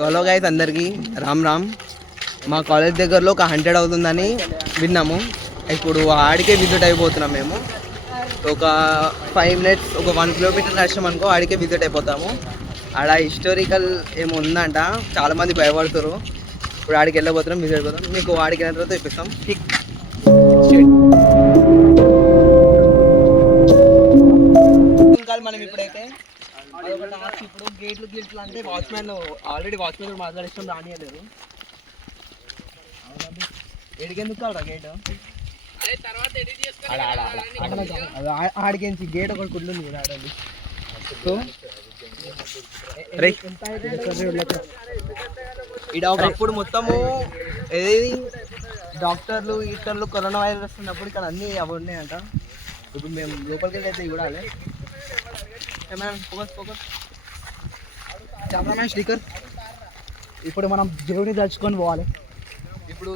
So hello guys అందరికీ రామ్ రామ్. మా college దగ్గరలో ఒక 100 అవుతుందని విన్నాము. ఇప్పుడు ఆడికే విజిట్ అయిపోతున్నాం మేము. ఒక 5 minutes ఒక 1 kilometer నడిచాం అనుకో ఆడికే విజిట్ అయిపోతాము. ఆడ హిస్టారికల్ ఏమో ఉందంట, చాలామంది భయపడుతారు. ఇప్పుడు ఆడికి వెళ్ళిపోతున్నాం, విజిట్ అయిపోతాం. మీకు ఆడికి వెళ్ళిన తర్వాత ఇప్పిస్తాం. మనం ఇప్పుడైతే ఇప్పుడు గేట్లు అంటే వాచ్మెన్ ఆల్రెడీ వాచ్మెన్ మాట్లాడిస్తాం, రానియలేదు. ఎడికెందుకు కావడా గేట్ ఆడికించి గేట్ ఒకటి కుళ్ళుంది కదా ఆడండి. సో ఇక్కడ ఒకప్పుడు మొత్తము ఏది డాక్టర్లు ఈటర్లు కరోనా వైరస్ ఉన్నప్పుడు ఇక్కడ అన్నీ అవి ఉన్నాయంట. ఇప్పుడు మేము లోపలికి వెళ్ళి అయితే చూడాలి. స్టిక్కర్ ఇప్పుడు మనం దేవుడిని తలుచుకొని పోవాలి. ఇప్పుడు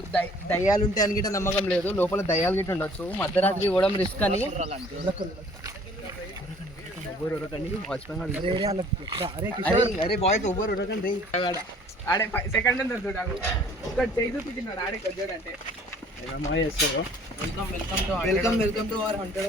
దయ్యాలు ఉంటే అని గిట్ట నమ్మకం లేదు, లోపల దయ్యాలు గిట్ట ఉండొచ్చు. మధ్యరాత్రి పోవడం రిస్క్ అని అరే బాయ్స్ ఒవ్వరు ఉరకండి. ఆడే సెకండ్ ఒకటి చేయి చూపించినాడు ఆడే కొద్దిగా వెల్కమ్ టు అవర్ 100.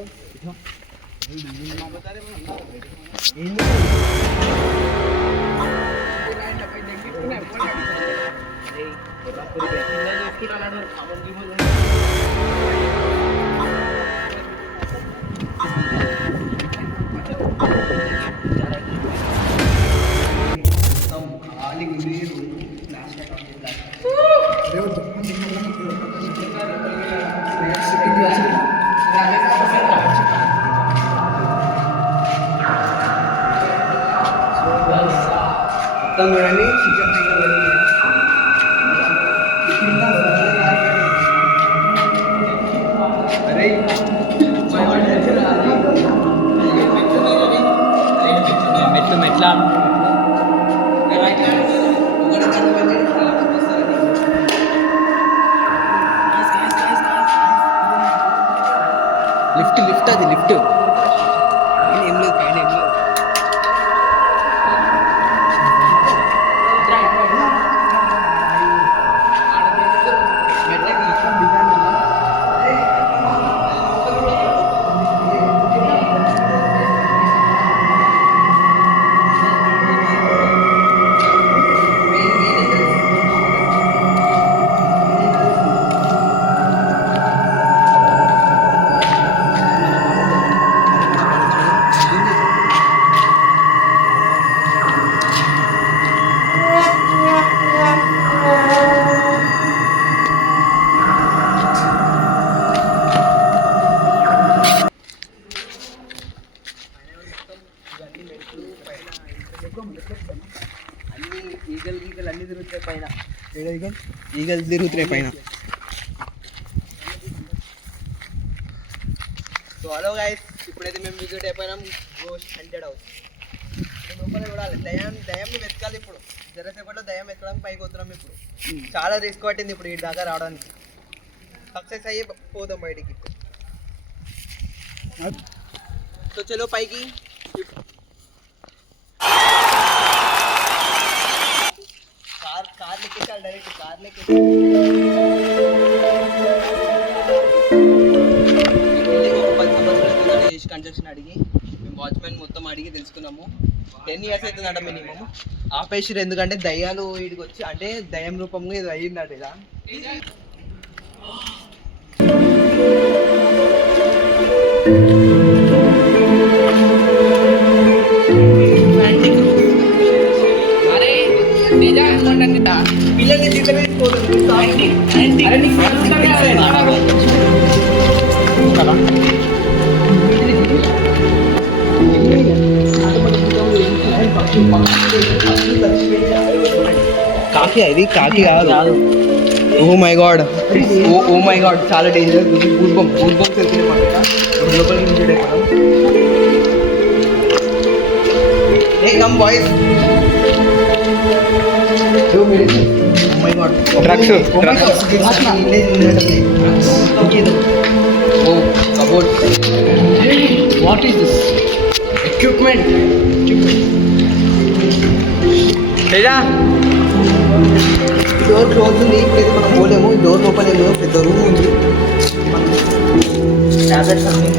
చూడండి మెట్ల లిఫ్ట్ అది లిఫ్ట్ ఏం లేదు, పైన ఏం లేదు. అన్ని ఈగలు అన్ని తిరుగుతాయి పైన, ఈగలు తిరుగుతున్నాయి పైన. సో హలో గైస్, ఇప్పుడైతే మేము విజిట్ అయిపోయినాం గోస్ట్ హంటెడ్ హౌస్. లోపల చూడాలి, దయ్యంని వెతకాలి. ఇప్పుడు జరసేపట్లో దయ్యం వెతకడానికి పైకి వస్తున్నాం. ఇప్పుడు చాలా రిస్క్ పట్టింది ఇప్పుడు ఈ దాకా రావడానికి. సక్సెస్ అయ్యి పోదాం బయటికి. సో చలో పైకి. కార్లు ఎక్కించాలి, డైరెక్ట్ కార్లు ఎక్కించాలి. ఒక 10 సంవత్సరాలు చేసి కన్స్ట్రక్షన్ అడిగి మేము వాచ్మెన్ మొత్తం అడిగి తెలుసుకున్నాము. 10 years అవుతుందంట మినిమం. ఆపేసారు ఎందుకంటే దయ్యాలు వీడికి వచ్చి, అంటే దయ్యం రూపంగా ఇది అయ్యిందట. ఇలా పిల్లల్ని కాకి, అది కాకి కాదు. Oh my god, oh my god, చాలా డేంజర్. గూస్ బంప్స్ వెళ్తున్నాయి మాట. లోపలికి విజిట్ అయిపోతాం. Hey come boys. Oh my god. Trucks. Oh, cupboard. What is this? Equipment. Teja. Door close ఉంది, ఇప్పుడైతే మనం పోలేము. డోర్ ఓపెన్ ఏమో పెద్ద రూమ్ ఉంది. టాబ్లెట్స్ అన్నీ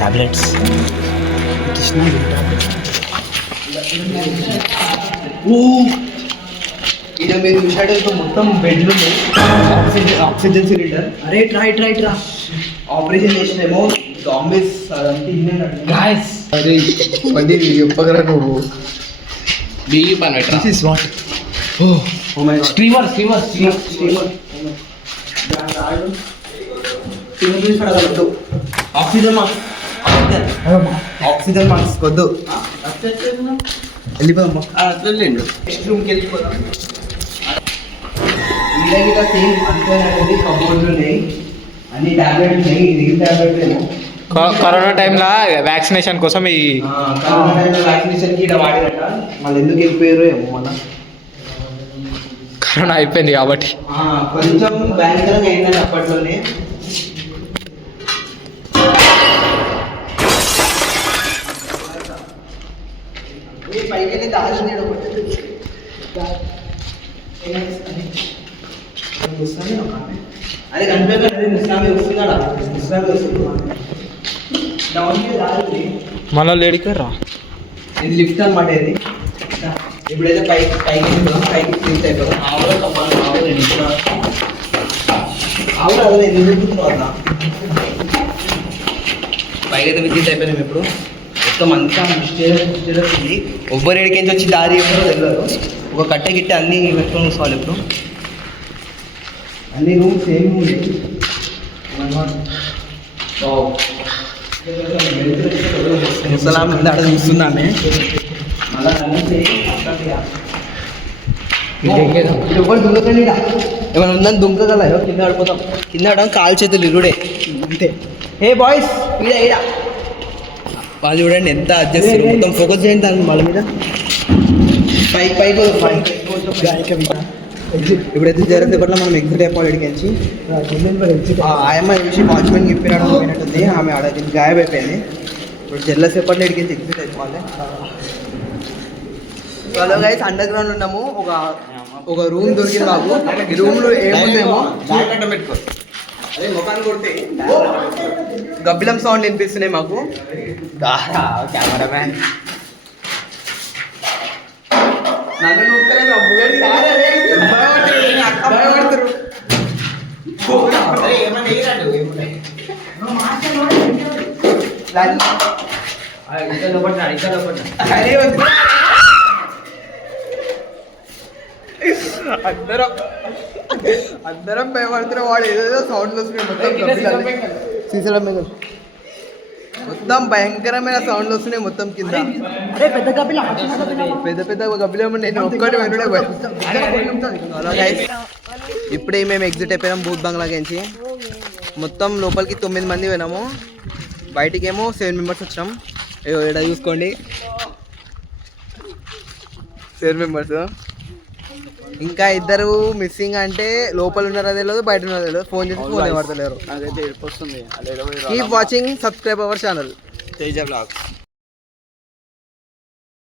టాబ్లెట్స్ ఇది మీరు చూసినట్టు మొత్తం బెడ్లు ఉన్నాయి. Oxygen cylinder. అరే ట్రా ఆపరేషన్ చేసినేమో జాంబీస్ అదంతా గాయస్ అరే మళ్ళీ చెప్పగలరా నువ్వు? బీఈ పని this is what streamer oxygen mask వద్దు, వెళ్ళిపోదమ్మా. నెక్స్ట్ రూమ్కి వెళ్ళిపోదాం. వీళ్ళకి సేమ్ అంతేనండి, కబోర్డ్లు ఉన్నాయి, అన్ని టాబ్లెట్స్ ఉన్నాయి. ఇది టాబ్లెట్ ఏమో కరోనా టైంలో వ్యాక్సినేషన్ కోసం ఈ కరోనా టైంలో వ్యాక్సినేషన్కి ఇక్కడ వాడినట్ట. మళ్ళీ ఎందుకు వెళ్ళిపోయారు ఏమో మన కరోనా అయిపోయింది కాబట్టి. కొంచెం భయంకరంగా అయిందండి అప్పట్లోనే. పైకి వెళ్ళి దారి అదే కనిపించండి, ముస్లామీ వస్తున్నాడా? ముస్లామీ వస్తున్నాడు. మళ్ళీ లేడికి రా. ఇది లిఫ్ట్ అనమాట. ఇది ఇప్పుడైతే పైకి వెళ్ళిపోదాం. పైకి లిఫ్ట్ అయిపోదాం. ఆవులు అదే ఎందుకు పైకి అయితే విజిట్ అయిపోయినాం. ఇప్పుడు మొత్తం అంతా మిస్టేరియస్ ఉంది. ఒవ్వరు ఎడికించి వచ్చి దారి ఎవరో తెలియదు. ఒక కట్టె గిట్టె అన్నీ పెట్టుకొని చూసుకోవాలి. ఇప్పుడు అన్ని రూమ్స్ సేమ్ ఉంది. ముసలాం అక్కడ చూస్తున్నామే. ఎవరు దుంగకండి, ఏమైనా ఉందని దుంకగల కింద పడిపోతాం. కింద పడడం కాలు చేతులు ఇరుడే అంతే. ఏ బాయ్స్ ఈడ ఈడ వాళ్ళు చూడండి ఎంత అడ్జస్ట్ మొత్తం ఫోకస్ చేయండి దాని వాళ్ళ మీద. పైకి ఇప్పుడైతే జరిగితే పట్ల మనం ఎగ్జిట్ అయిపోవాలి. ఇక్కడికి ఆయమ్మ చూసి వాచ్మెన్ చెప్పినాడు పోయినట్టుంది. ఆమె ఆడ గాయబ్ అయిపోయింది. ఇప్పుడు జల్లసేపట్లో ఇక్కడికి ఎగ్జిట్ అయిపోవాలి. హలో గైస్, అండర్ గ్రౌండ్ ఉన్నాము. ఒక రూమ్ దొరికింది మాకు. ఈ రూమ్లో ఏముందేమో అదే ముఖాన్ని కొడితే గబ్బిలం సౌండ్ వినిపిస్తున్నాయి మాకు. కెమెరామ్యాన్ నన్ను అందరం భయపడుతున్నాం. వాడు ఏదేదో సౌండ్లు వస్తున్నాయి. మొత్తం భయంకరమైన సౌండ్లు వస్తున్నాయి మొత్తం కింద. పెద్ద పెద్ద గబ్బిలం నేను ఒక్కటి వెనుడే. ఇప్పుడే మేము ఎగ్జిట్ అయిపోయినాం బూత్ బంగ్లాకి. మొత్తం లోపలికి 9 మంది పోయినాము, బయటికి ఏమో 7 మెంబర్స్ వచ్చినాం. ఇక్కడ చూసుకోండి 7 మెంబర్స్. ఇంకా ఇద్దరు మిస్సింగ్, అంటే లోపల ఉన్నారో తెలియదు, బయట ఉన్నారో తెలియదు. ఫోన్ చేసి ఫోన్ ఎవడతలేరు. Keep watching, subscribe our channel Teja blogs.